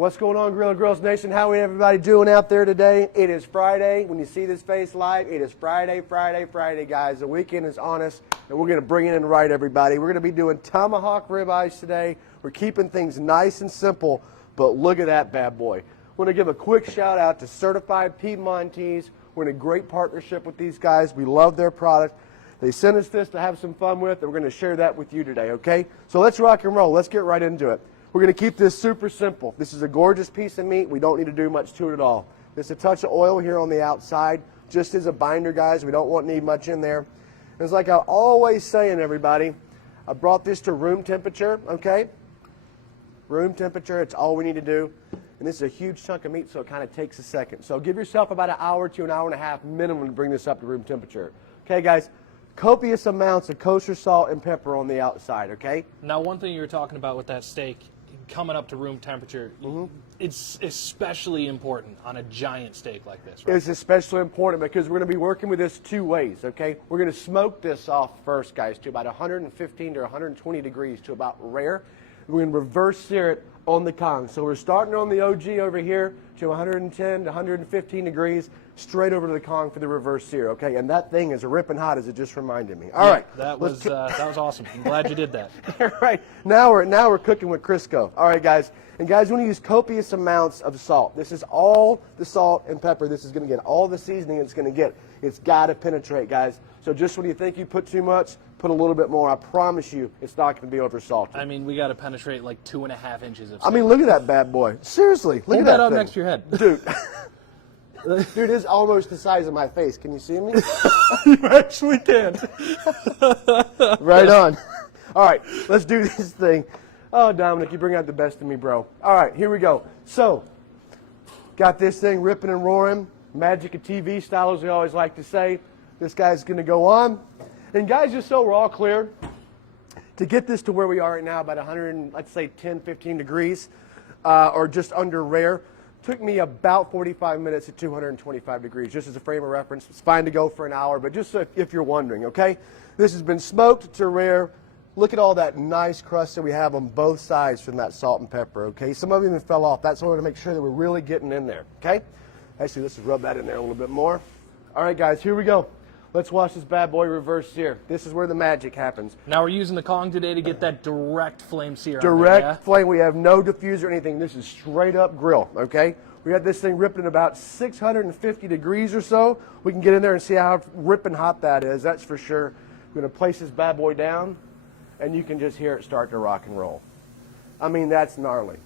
What's going on, Grilla Girls Nation? How is everybody doing out there today? It is Friday. When you see this face live, it is Friday, guys. The weekend is on us, and we're going to bring it in right, everybody. We're going to be doing tomahawk ribeyes today. We're keeping things nice and simple, but look at that bad boy. I want to give a quick shout out to Certified Piedmontese. We're in a great partnership with these guys. We love their product. They sent us this to have some fun with, and we're going to share that with you today, okay? So let's rock and roll. Let's get right into it. We're going to keep this super simple. This is a gorgeous piece of meat. We don't need to do much to it at all. Just a touch of oil here on the outside, just as a binder, guys. We don't need much in there. It's like I always saying, everybody, I brought this to room temperature, okay? Room temperature, it's all we need to do. And this is a huge chunk of meat, so it kind of takes a second. So give yourself about an hour to an hour and a half minimum to bring this up to room temperature. Okay, guys? Copious amounts of kosher salt and pepper on the outside, okay? Now, one thing you were talking about with that steak, coming up to room temperature, it's especially important on a giant steak like this, right? It's especially important because we're going to be working with this two ways, okay? We're going to smoke this off first, guys, to about 115 to 120 degrees to about rare. We're going to reverse sear it on the Kong. So we're starting on the OG over here to 110 to 115 degrees, straight over to the Kong for the reverse sear, okay? And that thing is ripping hot, as it just reminded me. All right, that was awesome. I'm glad you did that. All right, now we're cooking with Crisco. All right, guys, and guys, we want to use copious amounts of salt. This is all the salt and pepper this is going to get, all the seasoning it's going to get. It's got to penetrate, guys. So just when you think you put too much, put a little bit more. I promise you, it's not going to be over salted. I mean, we got to penetrate like 2.5 inches of steak. I mean, look at that bad boy. Seriously, look at that up thing. next to your head, dude. Dude, it's almost the size of my face. Can you see me? You actually can. Right on. All right, let's do this thing. Oh, Dominic, you bring out the best of me, bro. All right, here we go. So, got this thing ripping and roaring. Magic of TV style, as we always like to say. This guy's going to go on. And guys, just so we're all clear, to get this to where we are right now, about 100, let's say 10, 15 degrees, or just under rare, took me about 45 minutes at 225 degrees, just as a frame of reference. It's fine to go for an hour, but just so if you're wondering, okay? This has been smoked to rare. Look at all that nice crust that we have on both sides from that salt and pepper, okay? Some of them even fell off. That's why we're going to make sure that we're really getting in there, okay? Actually, let's just rub that in there a little bit more. All right, guys, here we go. Let's watch this bad boy reverse sear. This is where the magic happens. Now we're using the Kong today to get that direct flame sear. Direct flame. We have no diffuser or anything. This is straight up grill, okay? We got this thing ripping at about 650 degrees or so. We can get in there and see how ripping hot that is. That's for sure. We're going to place this bad boy down, and you can just hear it start to rock and roll. I mean, that's gnarly.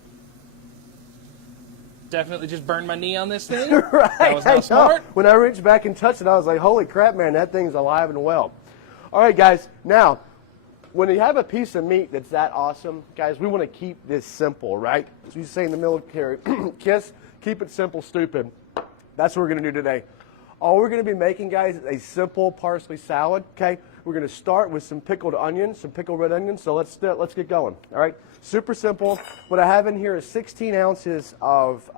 Definitely just burned my knee on this thing. Right. That was not smart. When I reached back and touched it, I was like, holy crap, man, that thing's alive and well. All right, guys, now, when you have a piece of meat that's that awesome, guys, we want to keep this simple, right? As we say in the military, KISS, keep it simple, stupid. That's what we're going to do today. All we're going to be making, guys, is a simple parsley salad, okay? We're going to start with some pickled onions, some pickled red onions, so let's get going, all right? Super simple. What I have in here is 16 ounces of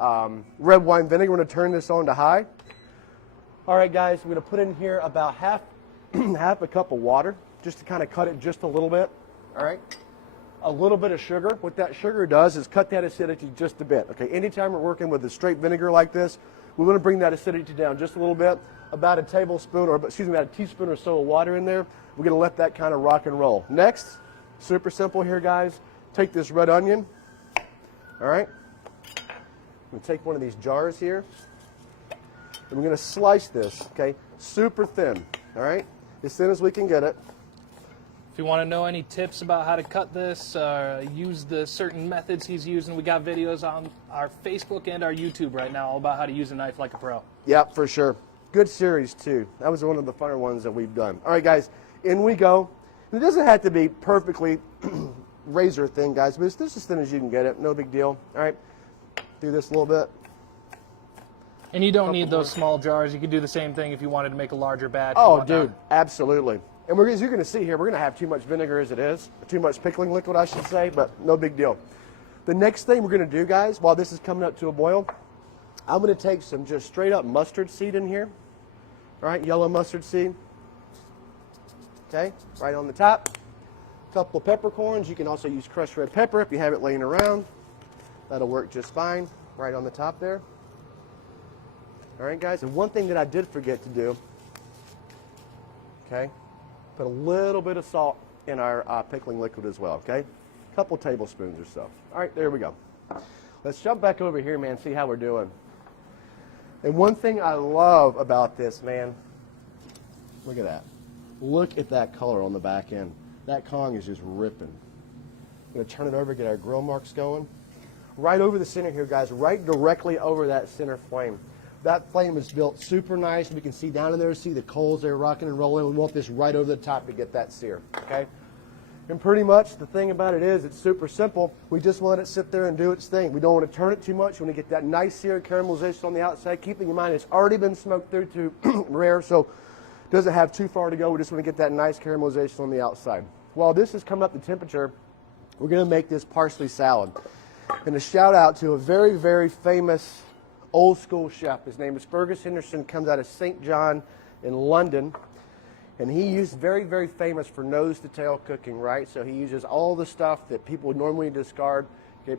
red wine vinegar. We're going to turn this on to high. All right, guys, we're going to put in here about half a cup of water just to kind of cut it just a little bit, all right? A little bit of sugar. What that sugar does is cut that acidity just a bit, okay? Anytime we're working with a straight vinegar like this, we want to bring that acidity down just a little bit. About a tablespoon, or excuse me, about a teaspoon or so of water in there. We're going to let that kind of rock and roll. Next, super simple here, guys. Take this red onion, all right? I'm going to take one of these jars here, and we're going to slice this, okay? Super thin, all right? As thin as we can get it. If you want to know any tips about how to cut this, use the certain methods he's using, we got videos on our Facebook and our YouTube right now all about how to use a knife like a pro. Yep, for sure. Good series, too. That was one of the funner ones that we've done. All right, guys, in we go. And it doesn't have to be perfectly razor thin, guys, but it's just as thin as you can get it. No big deal. All right, do this a little bit. And you don't need those small jars. You could do the same thing if you wanted to make a larger batch. Oh, dude, absolutely. And as you're going to see here, we're going to have too much vinegar as it is, too much pickling liquid, I should say, but no big deal. The next thing we're going to do, guys, while this is coming up to a boil, I'm going to take some just straight up mustard seed in here. All right, yellow mustard seed. Okay, right on the top. A couple of peppercorns. You can also use crushed red pepper if you have it laying around. That'll work just fine, right on the top there. All right, guys, and one thing that I did forget to do, okay, put a little bit of salt in our pickling liquid as well, okay? A couple tablespoons or so. All right, there we go. Let's jump back over here, man, see how we're doing. And one thing I love about this, man, look at that. Look at that color on the back end. That Kong is just ripping. I'm going to turn it over, get our grill marks going. Right over the center here, guys, right directly over that center flame. That flame is built super nice. We can see down in there, see the coals there rocking and rolling. We want this right over the top to get that sear, okay? And pretty much the thing about it is it's super simple. We just want it to sit there and do its thing. We don't want to turn it too much. We want to get that nice sear caramelization on the outside, keeping in mind it's already been smoked through to rare, so it doesn't have too far to go. We just want to get that nice caramelization on the outside. While this is coming up to temperature, we're going to make this parsley salad. And a shout out to a very, very famous old school chef. His name is Fergus Henderson, comes out of St. John in London. And he used very, very famous for nose to tail cooking, right? So he uses all the stuff that people would normally discard, okay,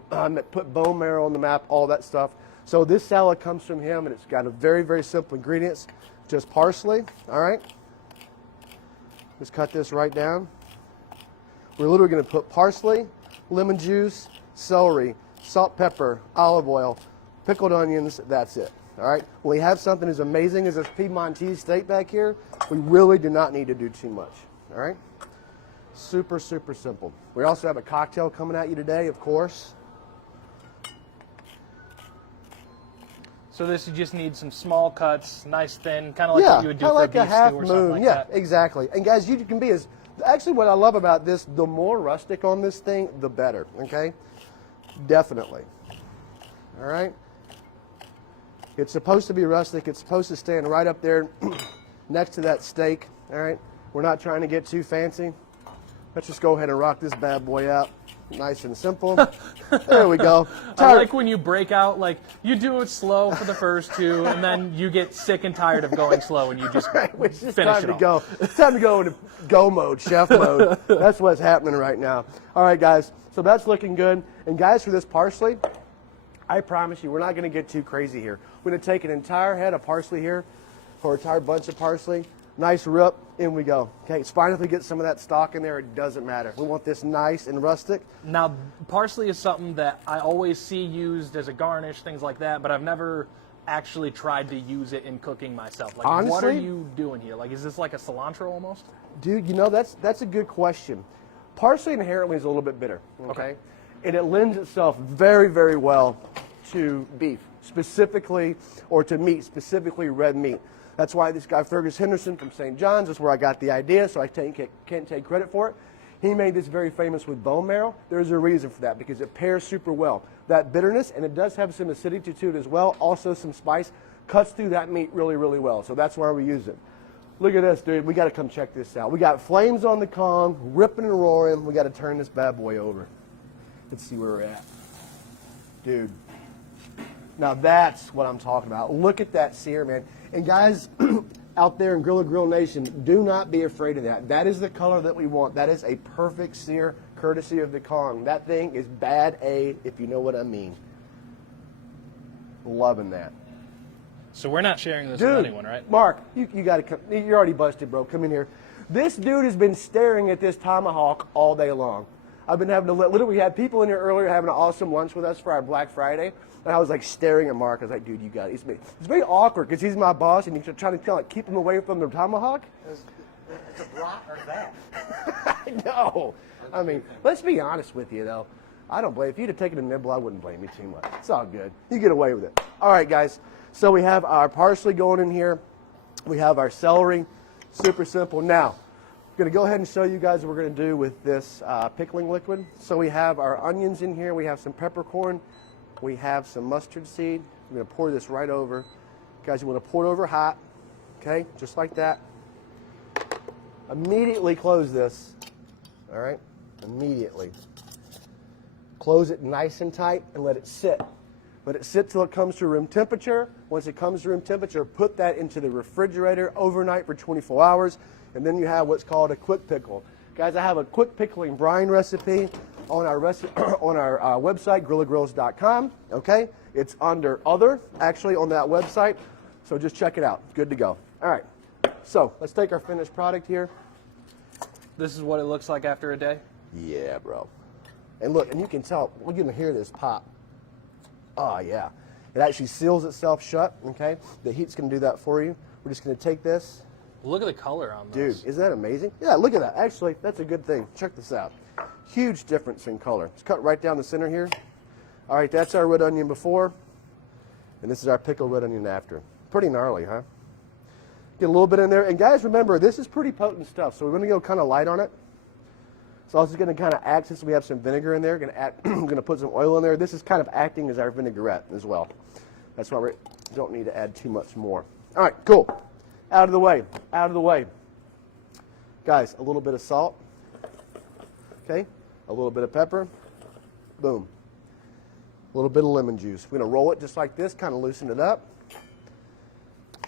put bone marrow on the map, all that stuff. So this salad comes from him, and it's got a very, very simple ingredients. Just parsley, all right? Just cut this right down. We're literally going to put parsley, lemon juice, celery, salt, pepper, olive oil, pickled onions, that's it. All right, when we have something as amazing as this Piedmontese steak back here, we really do not need to do too much. All right, super, super simple. We also have a cocktail coming at you today, of course. So this, you just need some small cuts, nice thin, kind of like what you would do for like a a beef half stew or moon. something like Yeah, that. exactly. And guys, you can be as, actually what I love about this, the more rustic on this thing, the better, okay? Definitely. All right. It's supposed to be rustic. It's supposed to stand right up there next to that steak. All right. We're not trying to get too fancy. Let's just go ahead and rock this bad boy out. Nice and simple. There we go. I like when you break out, like, you do it slow for the first two, and then you get sick and tired of going slow, and you just It's just finish time it to off. go. It's time to go into go mode, chef mode. That's what's happening right now. All right, guys. So that's looking good. And guys, for this parsley, I promise you, we're not going to get too crazy here. We're going to take an entire head of parsley here, or an entire bunch of parsley. Nice rip, in we go. Okay, it's fine if we get some of that stalk in there. It doesn't matter. We want this nice and rustic. Now, parsley is something that I always see used as a garnish, things like that, but I've never actually tried to use it in cooking myself. Like, what are Honestly? you doing here? Like, is this like a cilantro almost? Dude, you know, that's a good question. Parsley inherently is a little bit bitter, okay? And it lends itself very, very well to beef, specifically, or to meat, specifically red meat. That's why this guy, Fergus Henderson from St. John's, is where I got the idea, so I can't take credit for it. He made this very famous with bone marrow. There's a reason for that, because it pairs super well. That bitterness, and it does have some acidity to it as well, also some spice, cuts through that meat really, really well. So that's why we use it. Look at this, dude. We got to come check this out. We got flames on the Kong, ripping and roaring. We got to turn this bad boy over. Let's see where we're at. Dude. Now that's what I'm talking about. Look at that sear, man. And guys out there in Grilla Grill Nation, do not be afraid of that. That is the color that we want. That is a perfect sear, courtesy of the Kong. That thing is bad A, if you know what I mean. Loving that. So we're not sharing this Dude, with anyone, right? Mark, you got to come. You're already busted, bro. Come in here. This dude has been staring at this tomahawk all day long. I've been having to literally, we had people in here earlier having an awesome lunch with us for our Black Friday, and I was like staring at Mark. I was like, dude, you got it. It's very awkward because he's my boss, and you're trying to kind of like keep him away from the tomahawk. It's a blot or that. I know. I mean, let's be honest with you, though. I don't blame. If you'd have taken a nibble, I wouldn't blame you too much. It's all good. You get away with it. All right, guys. So we have our parsley going in here. We have our celery. Super simple. Now, I'm going to go ahead and show you guys what we're going to do with this pickling liquid. So we have our onions in here. We have some peppercorn. We have some mustard seed. I'm going to pour this right over. Guys, you want to pour it over hot. Okay, just like that. Immediately close this. All right, immediately. Close it nice and tight and let it sit. Let it sit till it comes to room temperature. Once it comes to room temperature, put that into the refrigerator overnight for 24 hours, and then you have what's called a quick pickle. Guys, I have a quick pickling brine recipe. on our website, grillagrills.com. Okay, it's under other, actually, on that website. So just check it out. Good to go. All right. So let's take our finished product here. This is what it looks like after a day. Yeah, bro. And look, and you can tell, we're going to hear this pop. Oh, yeah. It actually seals itself shut, okay? The heat's going to do that for you. We're just going to take this. Look at the color on this. Dude, isn't that amazing? Yeah, look at that. Actually, that's a good thing. Check this out. Huge difference in color. It's cut right down the center here. All right, that's our red onion before, and this is our pickled red onion after. Pretty gnarly, huh? Get a little bit in there. And guys, remember, this is pretty potent stuff, so we're going to go kind of light on it. So I was just going to kind of act, since we have some vinegar in there, I'm going to put some oil in there. This is kind of acting as our vinaigrette as well. That's why we don't need to add too much more. All right, cool. Out of the way, out of the way. Guys, a little bit of salt, okay? A little bit of pepper, boom. A little bit of lemon juice. We're going to roll it just like this, kind of loosen it up.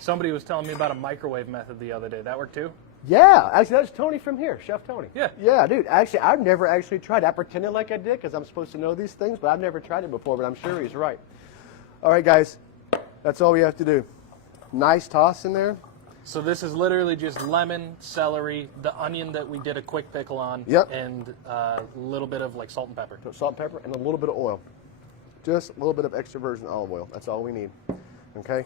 Somebody was telling me about a microwave method the other day. That worked too? Yeah, actually, that's Tony from here, Chef Tony. Yeah. Yeah, dude. Actually, I've never actually tried it. I pretended like I did because I'm supposed to know these things, but I've never tried it before, but I'm sure he's right. All right, guys, that's all we have to do. Nice toss in there. So this is literally just lemon, celery, the onion that we did a quick pickle on, Yep. and a little bit of like salt and pepper. So salt and pepper and a little bit of oil. Just a little bit of extra virgin olive oil. That's all we need. Okay?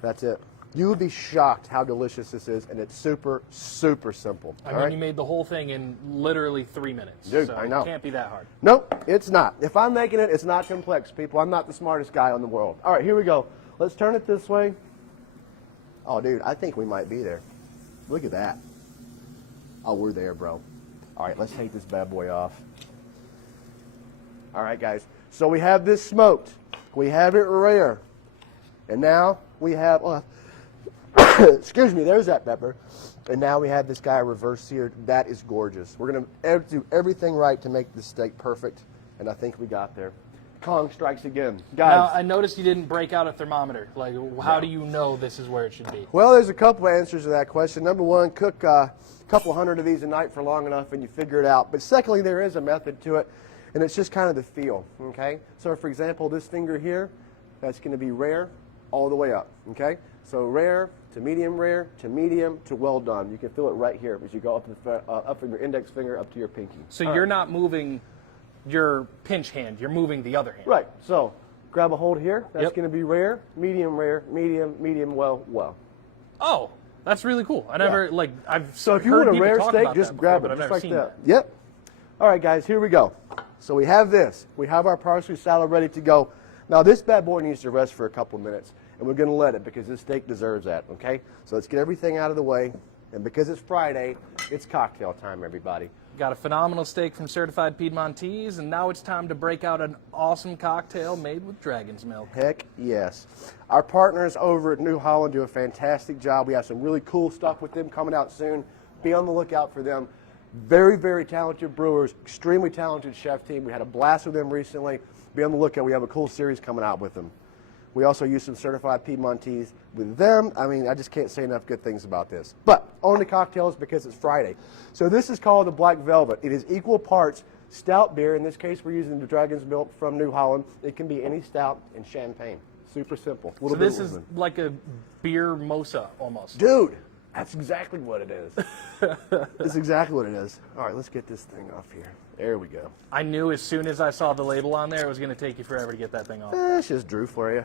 That's it. You would be shocked how delicious this is, and it's super, super simple. I mean, you made the whole thing in literally 3 minutes. Dude, so I know. It can't be that hard. Nope, it's not. If I'm making it, it's not complex, people. I'm not the smartest guy in the world. All right, here we go. Let's turn it this way. Oh, dude, I think we might be there. Look at that. Oh, we're there, bro. All right, let's take this bad boy off. All right, guys. So we have this smoked. We have it rare. And now we have, excuse me, there's that pepper. And now we have this guy reverse seared. That is gorgeous. We're going to do everything right to make this steak perfect. And I think we got there. Kong strikes again. Guys. Now, I noticed you didn't break out a thermometer. Like, how do you know this is where it should be? Well, there's a couple of answers to that question. Number one, cook a couple hundred of these a night for long enough and you figure it out. But secondly, there is a method to it, and it's just kind of the feel, okay? So, for example, this finger here, that's going to be rare all the way up, okay? So rare to medium to well done. You can feel it right here as you go up from your index finger up to your pinky. So you're not moving your pinch hand, you're moving the other hand. Right. So grab a hold here. That's Yep. going to be rare, medium, well. Oh, that's really cool. I never, I've So if you heard want a people rare talk steak, about just that grab before, it but just I've like never that. seen that. Yep. All right, guys, here we go. So we have this. We have our parsley salad ready to go. Now, this bad boy needs to rest for a couple minutes, and we're going to let it because this steak deserves that, okay? So let's get everything out of the way, and because it's Friday, it's cocktail time, everybody. Got a phenomenal steak from Certified Piedmontese, and now it's time to break out an awesome cocktail made with dragon's milk. Heck yes. Our partners over at New Holland do a fantastic job. We have some really cool stuff with them coming out soon. Be on the lookout for them. Very, very talented brewers, extremely talented chef team. We had a blast with them recently. Be on the lookout. We have a cool series coming out with them. We also use some Certified Piedmontese with them. I mean, I just can't say enough good things about this. But on the cocktails because it's Friday. So this is called the Black Velvet. It is equal parts stout beer. In this case, we're using the Dragon's Milk from New Holland. It can be any stout and champagne. Super simple. So this is like a beer mosa almost. Dude, that's exactly what it is. That's exactly what it is. All right, let's get this thing off here. There we go. I knew as soon as I saw the label on there, it was going to take you forever to get that thing off. It's just Drew for you.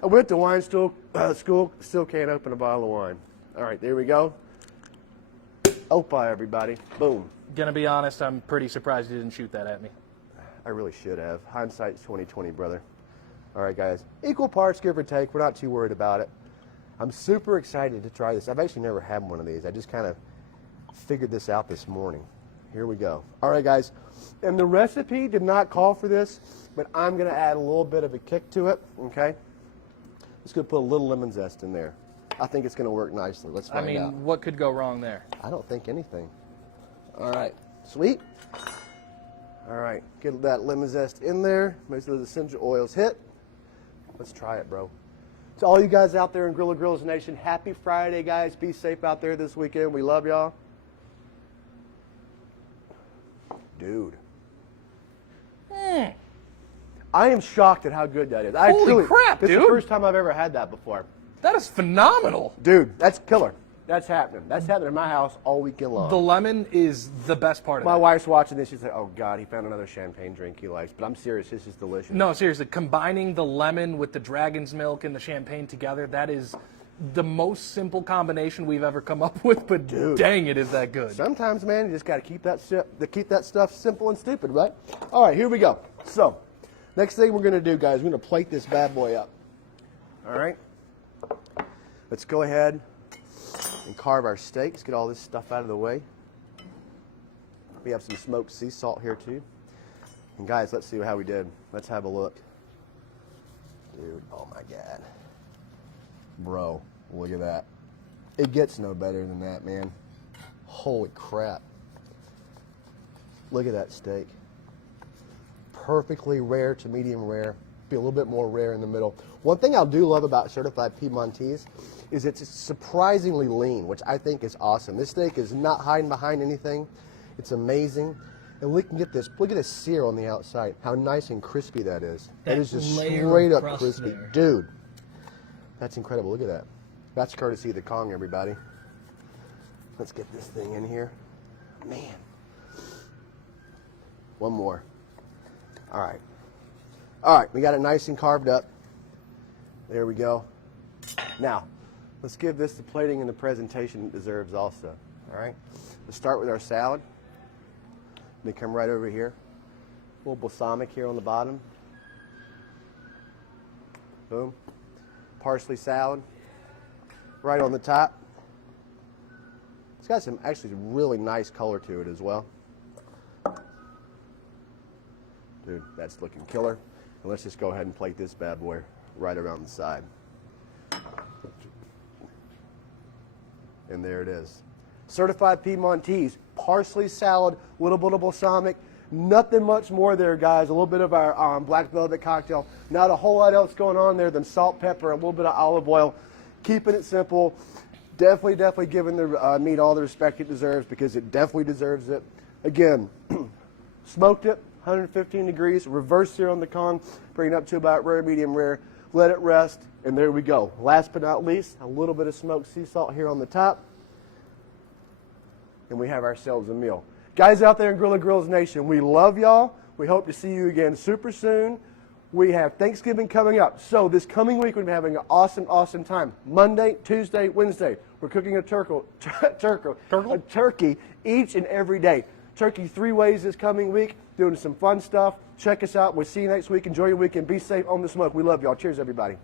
I went to wine school, still can't open a bottle of wine. All right, there we go. Opa, everybody. Boom. Gonna be honest, I'm pretty surprised you didn't shoot that at me. I really should have. Hindsight's 20/20, brother. All right, guys. Equal parts, give or take. We're not too worried about it. I'm super excited to try this. I've actually never had one of these. I just kind of figured this out this morning. Here we go. All right, guys. And the recipe did not call for this, but I'm going to add a little bit of a kick to it, okay? Just going to put a little lemon zest in there. I think it's going to work nicely. Let's find out. What could go wrong there? I don't think anything. All right. Sweet. All right. Get that lemon zest in there. Make sure those essential oils hit. Let's try it, bro. To all you guys out there in Grilla Grills Nation, happy Friday, guys. Be safe out there this weekend. We love y'all. Dude, I am shocked at how good that is. Holy crap, This is dude. the first time I've ever had that before. That is phenomenal. Dude, that's killer. That's happening. That's happening in my house all weekend long. The lemon is the best part of My it. wife's watching this. She's like, oh, God, he found another champagne drink he likes. But I'm serious. This is delicious. No, seriously, combining the lemon with the dragon's milk and the champagne together, that is the most simple combination we've ever come up with, but dang it, is that good. Sometimes, man, you just got to keep that stuff simple and stupid, right? All right, here we go. So, next thing we're going to do, guys, we're going to plate this bad boy up. All right? Let's go ahead and carve our steaks, get all this stuff out of the way. We have some smoked sea salt here, too. And, guys, let's see how we did. Let's have a look. Dude, oh, my God. Bro, look at that. It gets no better than that, man. Holy crap. Look at that steak. Perfectly rare to medium rare. Be a little bit more rare in the middle. One thing I do love about Certified Piedmontese is it's surprisingly lean, which I think is awesome. This steak is not hiding behind anything. It's amazing. And we can get this. Look at this sear on the outside. How nice and crispy that is. That is just straight up crispy. Dude, that's incredible. Look at that. That's courtesy of the Kong, everybody. Let's get this thing in here. Man. One more. All right. All right, we got it nice and carved up. There we go. Now, let's give this the plating and the presentation it deserves also. All right? Let's start with our salad. They come right over here. A little balsamic here on the bottom. Boom. Parsley salad. Right on the top. It's got some actually really nice color to it as well. Dude, that's looking killer. And let's just go ahead and plate this bad boy right around the side. And there it is. Certified Piedmontese, parsley salad, little bit of balsamic, nothing much more there, guys. A little bit of our black velvet cocktail. Not a whole lot else going on there than salt, pepper, a little bit of olive oil. Keeping it simple. Definitely giving the meat all the respect it deserves because it definitely deserves it. Again, smoked it, 115 degrees, reverse sear on the Kong, bring it up to about rare, medium rare, let it rest, and there we go. Last but not least, a little bit of smoked sea salt here on the top, and we have ourselves a meal. Guys out there in Grilla Grills Nation, we love y'all. We hope to see you again super soon. We have Thanksgiving coming up, so this coming week we're having an awesome time. Monday, Tuesday, Wednesday, we're cooking a turkey each and every day. Turkey 3 ways this coming week, doing some fun stuff. Check us out. We'll see you next week. Enjoy your weekend. Be safe on the smoke. We love y'all. Cheers, everybody.